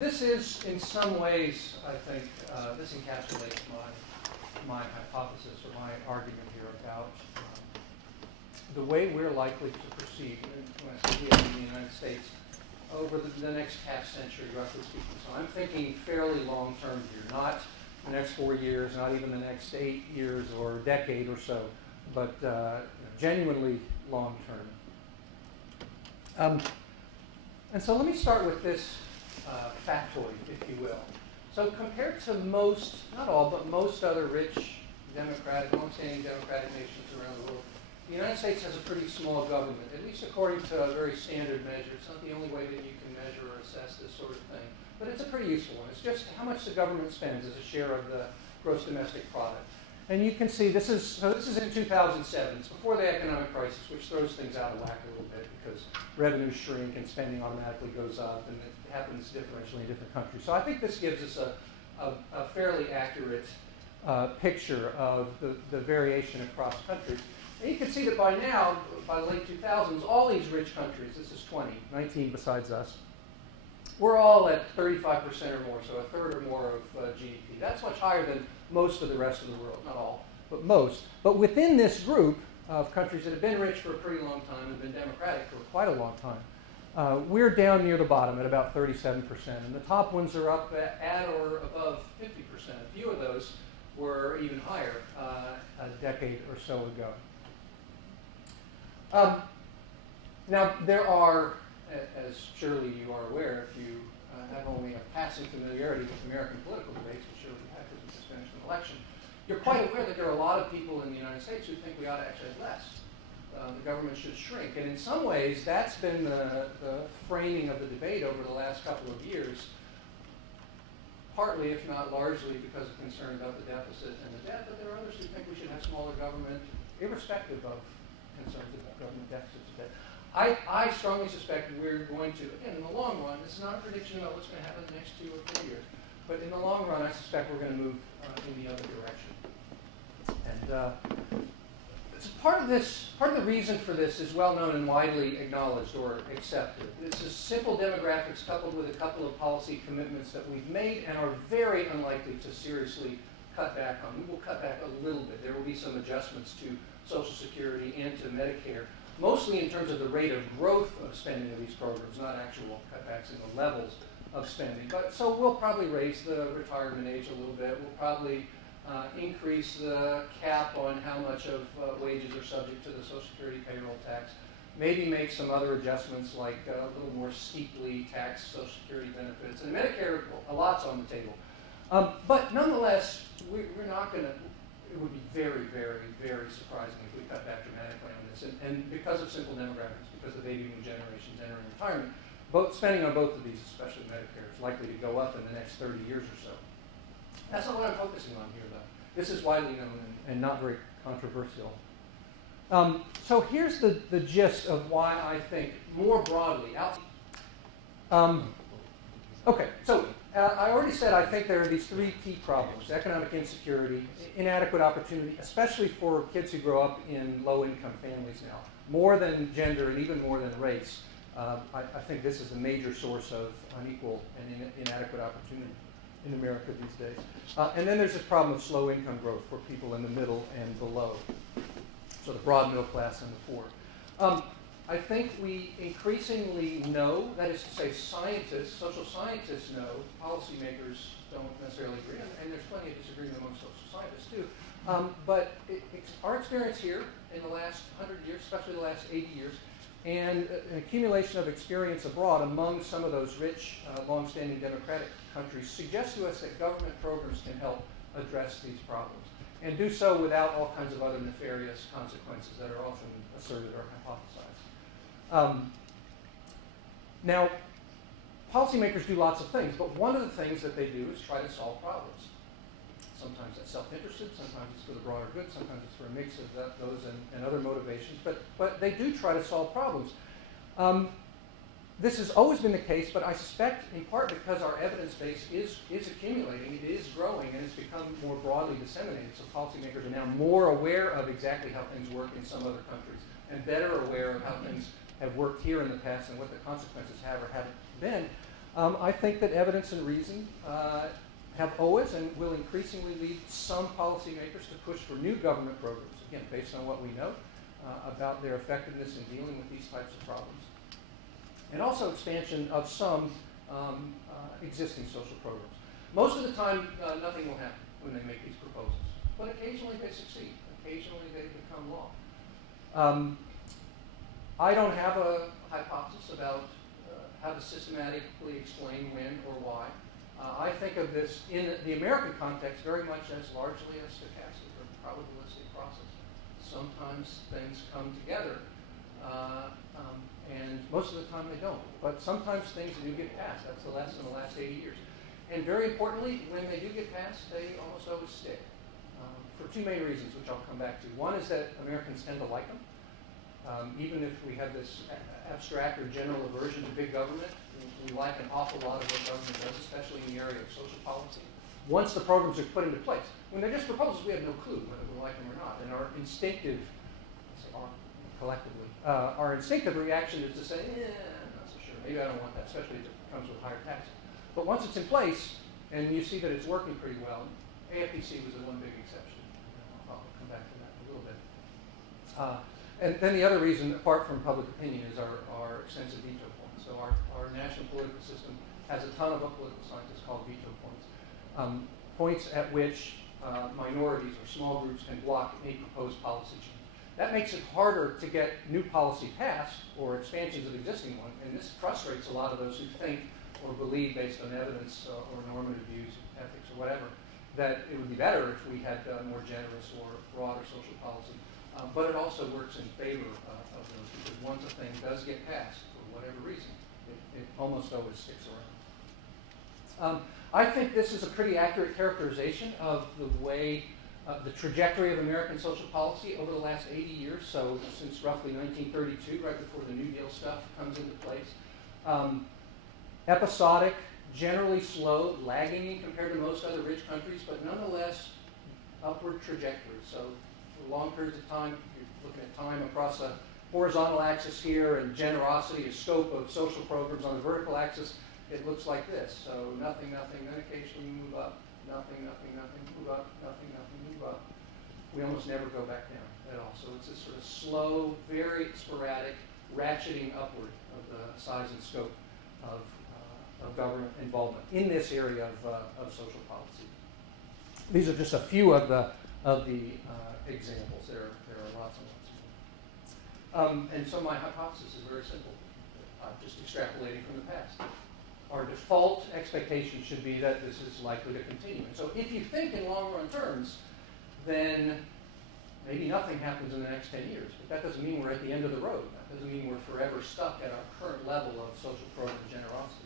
This is, in some ways, I think, this encapsulates my hypothesis or my argument here about the way we're likely to proceed, when I say here in the United States, over the next half century, roughly speaking. So I'm thinking fairly long term here, not the next 4 years, not even the next 8 years or a decade or so, but genuinely long term. And so let me start with this factoid, if you will. So compared to most, not all, but most other rich, democratic, long-standing democratic nations around the world, the United States has a pretty small government, at least according to a very standard measure. It's not the only way that you can measure or assess this sort of thing, but it's a pretty useful one. It's just how much the government spends as a share of the gross domestic product. And you can see this is in 2007. It's before the economic crisis, which throws things out of whack a little bit because revenues shrink and spending automatically goes up, and it happens differentially in different countries. So I think this gives us a fairly accurate picture of the variation across countries. And you can see that by now, by the late 2000s, all these rich countries, this is 19 besides us, we're all at 35% or more, so a third or more of GDP. That's much higher than most of the rest of the world, not all, but most. But within this group of countries that have been rich for a pretty long time, have been democratic for quite a long time, we're down near the bottom at about 37%, and the top ones are up at or above 50%. A few of those were even higher a decade or so ago. Now, there are, as surely you are aware, if you have only a passing familiarity with American political debates, which surely you have because we just finished an election, you're quite aware that there are a lot of people in the United States who think we ought to actually have less. The government should shrink. And in some ways, that's been the framing of the debate over the last couple of years, partly, if not largely, because of concern about the deficit and the debt, but there are others who think we should have smaller government, irrespective of concerns about government deficits and debt. I strongly suspect we're going to, again, in the long run, this is not a prediction about what's going to happen in the next 2 or 3 years, but in the long run, I suspect we're going to move in the other direction. And so part of the reason for this is well known and widely acknowledged or accepted. This is simple demographics coupled with a couple of policy commitments that we've made and are very unlikely to seriously cut back on. We will cut back a little bit. There will be some adjustments to Social Security and to Medicare, mostly in terms of the rate of growth of spending of these programs, not actual cutbacks in the levels of spending. But so we'll probably raise the retirement age a little bit. We'll probably increase the cap on how much of wages are subject to the Social Security payroll tax. Maybe make some other adjustments like a little more steeply tax Social Security benefits. And Medicare, a lot's on the table. But nonetheless, we're not going to, it would be very, very, very surprising if we cut back dramatically on this. And because of simple demographics, because of baby boom generations entering retirement, spending on both of these, especially Medicare, is likely to go up in the next 30 years or so. That's not what I'm focusing on here, though. This is widely known and not very controversial. So here's the gist of why I think more broadly. Okay, so I already said I think there are these 3 key problems: economic insecurity, inadequate opportunity, especially for kids who grow up in low-income families now. More than gender and even more than race, I think this is a major source of unequal and inadequate opportunity in America these days. And then there's this problem of slow income growth for people in the middle and below, so the broad middle class and the poor. I think we increasingly know, that is to say scientists, social scientists know, policymakers don't necessarily agree, and there's plenty of disagreement among social scientists too, but our experience here in the last 100 years, especially the last 80 years, and an accumulation of experience abroad among some of those rich, long-standing democratic countries suggests to us that government programs can help address these problems, and do so without all kinds of other nefarious consequences that are often asserted or hypothesized. Now, policymakers do lots of things, but one of the things that they do is try to solve problems. Sometimes that's self-interested, sometimes it's for the broader good, sometimes it's for a mix of those and other motivations, but they do try to solve problems. This has always been the case, but I suspect in part because our evidence base is accumulating, it is growing, and it's become more broadly disseminated, so policymakers are now more aware of exactly how things work in some other countries, and better aware of how things have worked here in the past and what the consequences have or haven't been. I think that evidence and reason have always and will increasingly lead some policymakers to push for new government programs, again, based on what we know about their effectiveness in dealing with these types of problems. And also expansion of some existing social programs. Most of the time, nothing will happen when they make these proposals, but occasionally they succeed. Occasionally they become law. I don't have a hypothesis about how to systematically explain when or why. I think of this in the American context very much as largely a stochastic or probabilistic process. Sometimes things come together, and most of the time they don't. But sometimes things do get passed. That's the lesson in the last 80 years. And very importantly, when they do get passed, they almost always stick. For two main reasons, which I'll come back to. One is that Americans tend to like them. Even if we have this abstract or general aversion to big government, we like an awful lot of what government does, especially in the area of social policy. Once the programs are put into place, when they're just proposals, we have no clue whether we like them or not. And our instinctive, collectively, our instinctive reaction is to say, I'm not so sure, maybe I don't want that, especially if it comes with higher taxes. But once it's in place, and you see that it's working pretty well, AFPC was the one big exception. I'll come back to that in a little bit. And then the other reason, apart from public opinion, is our extensive veto points. So our national political system has a ton of what political scientists call veto points. Points at which minorities or small groups can block any proposed policy change. That makes it harder to get new policy passed or expansions of existing one, and this frustrates a lot of those who think or believe, based on evidence or normative views, ethics or whatever, that it would be better if we had more generous or broader social policy. But it also works in favor of those, because once a thing does get passed, for whatever reason, it almost always sticks around. I think this is a pretty accurate characterization of the way, the trajectory of American social policy over the last 80 years, so since roughly 1932, right before the New Deal stuff comes into place. Episodic, generally slow, lagging compared to most other rich countries, but nonetheless upward trajectory. So for long periods of time, if you're looking at time across a horizontal axis here and generosity, a scope of social programs on the vertical axis, it looks like this. So nothing, nothing, then occasionally move up. Nothing, nothing, nothing, move up. Nothing, nothing, move up. We almost never go back down at all. So it's this sort of slow, very sporadic ratcheting upward of the size and scope of government involvement in this area of social policy. These are just a few of the examples. There are lots and lots more. And so my hypothesis is very simple. Just extrapolating from the past. Our default expectation should be that this is likely to continue. And so if you think in long-run terms, then maybe nothing happens in the next 10 years. But that doesn't mean we're at the end of the road. That doesn't mean we're forever stuck at our current level of social program generosity.